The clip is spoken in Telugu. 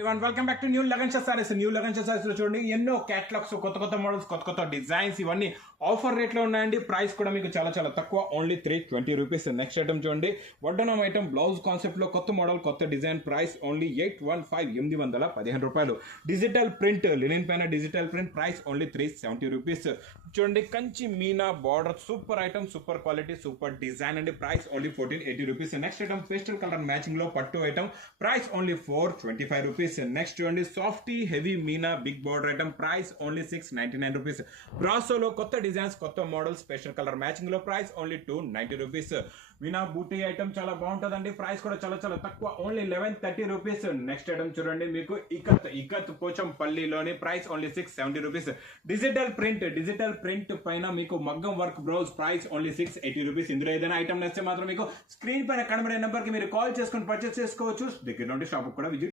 Welcome back to new lagan saris. New lagan saris లో చూడండి ఎన్నో క్యాటలాగ్స్, కొత్త మోడల్స్, కొత్త డిజైన్స్ ఇవన్నీ ఆఫర్ రేట్ లో ఉన్నాయండి. ప్రైస్ కూడా మీకు చాలా తక్కువ, ఓన్లీ 320 రూపీస్. నెక్స్ట్ ఐటమ్ చూడండి, వడ్డనం ఐటమ్ బ్లౌజ్ కాన్సెప్ట్ లో కొత్త మోడల్, కొత్త డిజైన్, ప్రైస్ ఓన్లీ 815 రూపాయలు. డిజిటల్ ప్రింట్ లినిన్ పైన digital print, price only 370 rupees. చూడండి కంచి మీనా border, super item, super quality, super design అండి. Price only 1480 rupees. Next item pastel colour matching లో పట్టు item, price only 425 rupees. Next చూడండి సాఫ్టీ హెవీ మీనా big border item, price only 699 rupees. బ్రాసోలో కొత్త డిజైన్స్, కొత్త మోడల్, స్పెషల్ కలర్ మ్యాచింగ్ లో ప్రైస్ ఓన్లీ 290 రూపీస్. మీనా బూటీ ఐటమ్ చాలా బాగుంటుందండి. ప్రైస్ కూడా చాలా తక్కువ, ఓన్లీ 1130 రూపీస్. నెక్స్ట్ ఐటమ్ చూడండి మీకు ఇకత్ పోచంపల్లిలోని, price only 670 rupees. Digital print పైన మీకు మగ్గం work blouse, price only 680 rupees. ఇందులో ఏదైనా ఐటమ్ నచ్చితే మాత్రం మీకు స్క్రీన్ పైన కనబడే నెంబర్ కి మీరు కాల్ చేసుకొని పర్చేస్ చేసుకోవచ్చు. దగ్గర నుండి షాప్ కూడా విజిట్